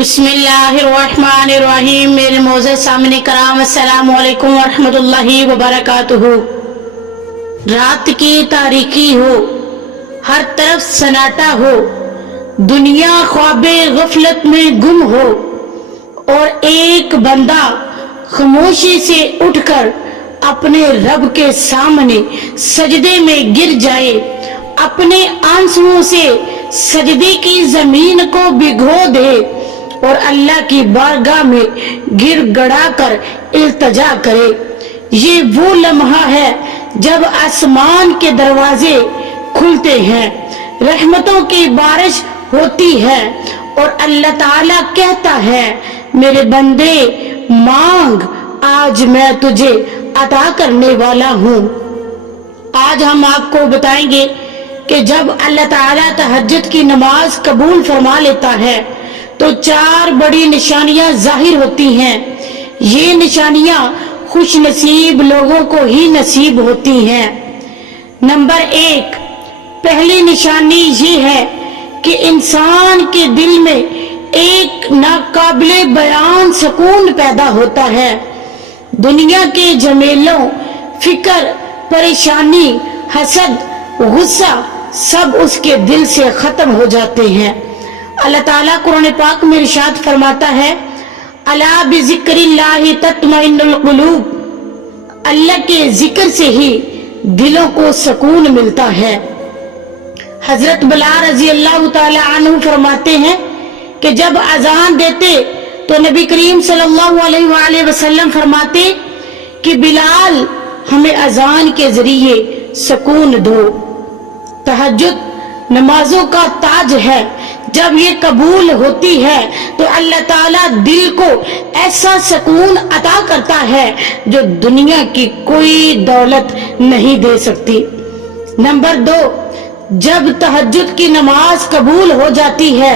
बिस्मिल्लाहिर्रहमानिर्रहीम। मेरे मोअज़्ज़ज़ सामने कराम, अस्सलामु अलैकुम वरहमतुल्लाहि वबरकातुहू। रात की तारीकी हो, हर तरफ सन्नाटा हो, दुनिया ख्वाबे गफलत में गुम हो, और एक बंदा खामोशी से उठकर अपने रब के सामने सजदे में गिर जाए, अपने आंसुओं से सजदे की जमीन को भिगो दे और अल्लाह की बारगाह में गिर गड़ा कर इल्तजा करे। ये वो लम्हा है जब आसमान के दरवाजे खुलते हैं, रहमतों की बारिश होती है और अल्लाह ताला कहता है, मेरे बंदे मांग, आज मैं तुझे अता करने वाला हूँ। आज हम आपको बताएंगे कि जब अल्लाह ताला तहज्जुद की नमाज कबूल फरमा लेता है तो 4 बड़ी निशानियां जाहिर होती हैं। ये निशानियां खुश नसीब लोगों को ही नसीब होती हैं। नंबर 1, पहली निशानी ये है कि इंसान के दिल में एक नाकाबिले बयान सुकून पैदा होता है। दुनिया के झमेलों, फिक्र, परेशानी, हसद, गुस्सा सब उसके दिल से खत्म हो जाते हैं। अल्लाह ताला कुरान पाक में इरशाद फरमाता है, अला बिज़िक्रिल्लाहि तत्मइन्नुल कुलूब, अल्लाह के जिक्र से ही दिलों को सुकून मिलता है। हजरत बिलाल रजी अल्लाह ताला अन्हु फरमाते हैं कि जब अजान देते तो नबी करीम सल्लल्लाहु अलैहि वसल्लम फरमाते कि बिलाल, हमें अजान के जरिए सुकून दो। तहज्जुद नमाजों का ताज है। जब ये कबूल होती है तो अल्लाह ताला दिल को ऐसा सुकून अता करता है जो दुनिया की कोई दौलत नहीं दे सकती। नंबर 2, जब तहज्जुद की नमाज कबूल हो जाती है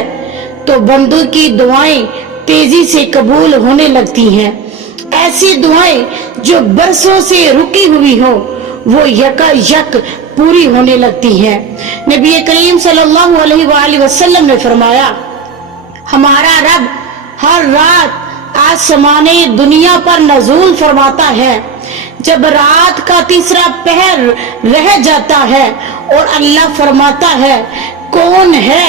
तो बंदों की दुआएं तेजी से कबूल होने लगती हैं। ऐसी दुआएं जो बरसों से रुकी हुई हो वो यकायक पूरी होने लगती है। नबी करीम सल्लल्लाहु अलैहि वसल्लम ने फरमाया, हमारा रब हर रात आसमाने दुनिया पर नज़ूल फरमाता है। जब रात का तीसरा पहर रह जाता है और अल्लाह फरमाता है, कौन है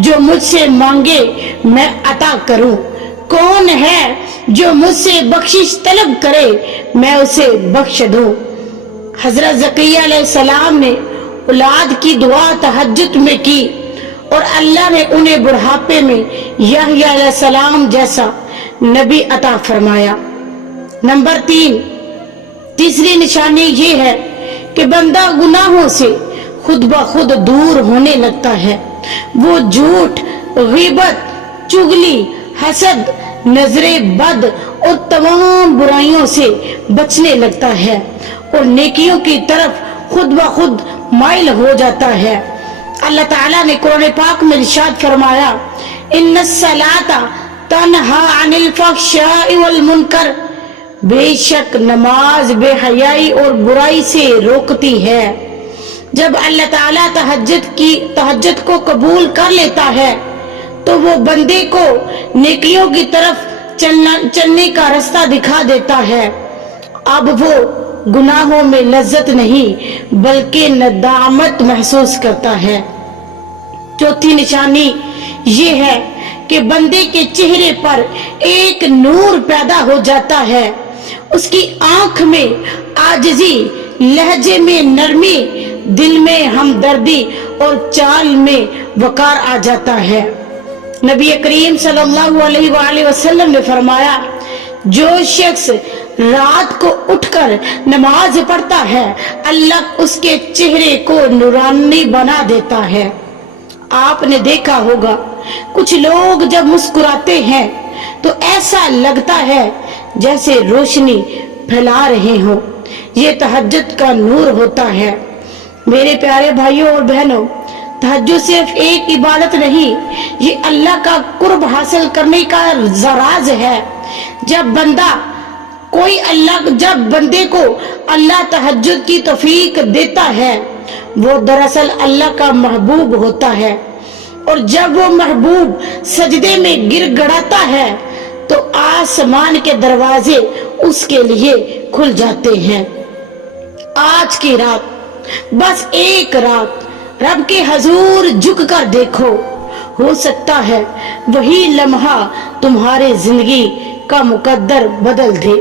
जो मुझसे मांगे मैं अता करूं, कौन है जो मुझसे बख्शिश तलब करे मैं उसे बख्श दूं। हजरत ज़करिया अलैहिस्सलाम ने औलाद की दुआ तहज्जुद में की और अल्लाह ने उन्हें बुढ़ापे में यहया अलैहिस्सलाम जैसा नबी अता फरमाया। नंबर 3, तीसरी निशानी ये है कि बंदा गुनाहों से खुद ब खुद दूर होने लगता है। वो झूठ, ग़ीबत, चुगली, हसद, नजरे बद और तमाम बुराइयों से बचने लगता है और नेकियों की तरफ खुद ब खुद माइल हो जाता है। अल्लाह ताला ने कुरान पाक में इरशाद फरमाया, इन्नस्सलाता तन्हा अनिल फहशाइ वल मुनकर, बेशक नमाज बेहयाई और बुराई से रोकती है। जब अल्लाह ताला तहज्जुद को कबूल कर लेता है तो वो बंदे को नेकियों की तरफ चलने का रास्ता दिखा देता है। अब वो गुनाहों में लज्जत नहीं बल्कि नदामत महसूस करता है। चौथी निशानी ये है कि बंदे के चेहरे पर एक नूर पैदा हो जाता है। उसकी आंख में आजिज़ी, लहजे में नरमी, दिल में हमदर्दी और चाल में वकार आ जाता है। नबी करीम सल्लल्लाहु अलैहि वसल्लम ने फरमाया, जो शख्स रात को उठकर नमाज पढ़ता है अल्लाह उसके चेहरे को नूरानी बना देता है। आपने देखा होगा कुछ लोग जब मुस्कुराते हैं तो ऐसा लगता है जैसे रोशनी फैला रहे हो। ये तहज्जुद का नूर होता है। मेरे प्यारे भाइयों और बहनों, तहज्जुद सिर्फ एक इबादत नहीं, ये अल्लाह का कुर्ब हासिल करने का राज है। जब बंदे को अल्लाह तहज्जुद की तौफीक देता है वो दरअसल अल्लाह का महबूब होता है। और जब वो महबूब सजदे में गिड़गिड़ाता है तो आसमान के दरवाजे उसके लिए खुल जाते हैं। आज की रात, बस एक रात रब के हजूर झुक कर देखो, हो सकता है वही लम्हा तुम्हारे जिंदगी का मुकद्दर बदल दे।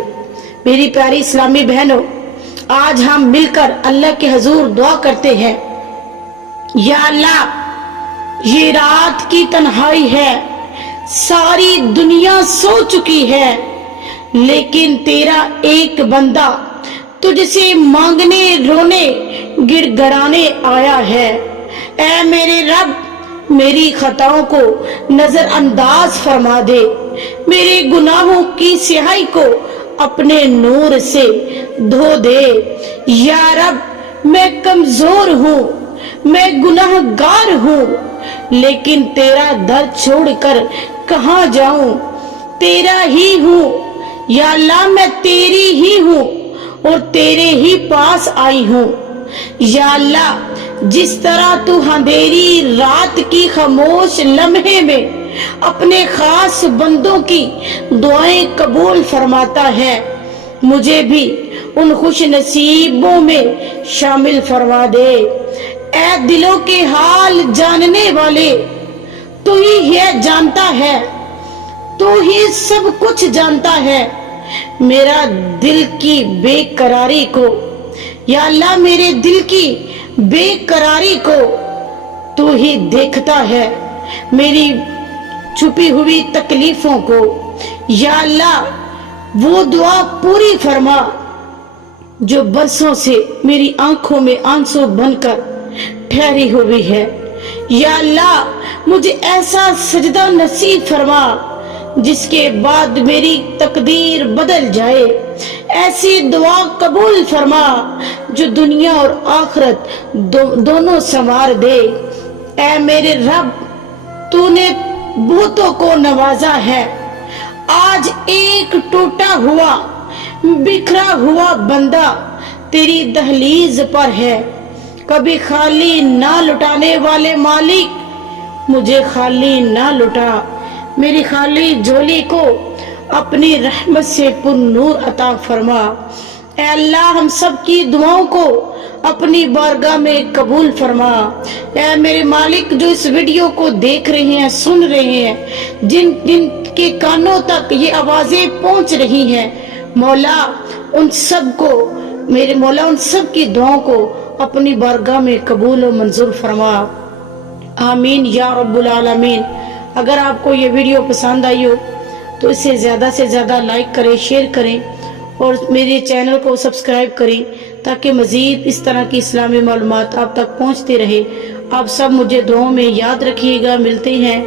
मेरी प्यारी इस्लामी बहनों, आज हम मिलकर अल्लाह के हजूर दुआ करते हैं, या अल्लाह, ये रात की तन्हाई है, सारी दुनिया सो चुकी है, लेकिन तेरा एक बंदा तुझसे मांगने रोने गिड़गिड़ाने आया है। ऐ मेरे रब, मेरी खताओं को नजरअंदाज फरमा दे, मेरे गुनाहों की स्याही को अपने नूर से धो दे। या रब, मैं कमजोर हूँ, मैं गुनाहगार हूँ, लेकिन तेरा दर छोड़कर कहाँ जाऊं, तेरा ही हूँ। या अल्लाह, मैं तेरी ही हूँ और तेरे ही पास आई हूँ। या अल्लाह, जिस तरह तू अंधेरी रात की खामोश लम्हे में अपने खास बंदों की दुआएं कबूल फरमाता है, मुझे भी उन खुश नसीबों में शामिल फरमा दे। ऐ दिलों के हाल जानने वाले, तू ही है जानता है, तू ही सब कुछ जानता है। मेरा दिल की बेकरारी को, या अल्लाह, मेरे दिल की बेकरारी को तू ही देखता है, मेरी छुपी हुई तकलीफों को। या अल्लाह, वो दुआ पूरी फरमा जो बरसों से मेरी आंखों में आंसू बनकर ठहरी हुई है। या अल्लाह, मुझे ऐसा सजदा नसीब फरमा जिसके बाद मेरी तकदीर बदल जाए। ऐसी दुआ कबूल फरमा जो दुनिया और आखिरत दोनों संवार दे। ऐ मेरे रब, तूने बहुतों को नवाजा है, आज एक टूटा हुआ बिखरा हुआ बंदा तेरी दहलीज पर है। कभी खाली ना लुटाने वाले मालिक, मुझे खाली ना लुटा, मेरी खाली झोली को अपनी रहमत से पुरनूर अता फरमा। ऐ अल्लाह, हम सब की दुआओं को अपनी बारगाह में कबूल फरमा। ऐ मेरे मालिक, जो इस वीडियो को देख रहे हैं, सुन रहे हैं, जिन जिन के कानों तक ये आवाजें पहुंच रही हैं, मौला उन सब को, मेरे मौला उन सब की दुआओं को अपनी बारगाह में कबूल और मंजूर फरमा। आमीन या रब्बुल आलमीन। अगर आपको ये वीडियो पसंद आई हो तो इसे ज़्यादा से ज़्यादा लाइक करें, शेयर करें और मेरे चैनल को सब्सक्राइब करें ताकि मज़ीद इस तरह की इस्लामी मालूमात आप तक पहुंचते रहे। आप सब मुझे दुआओं में याद रखिएगा। मिलते हैं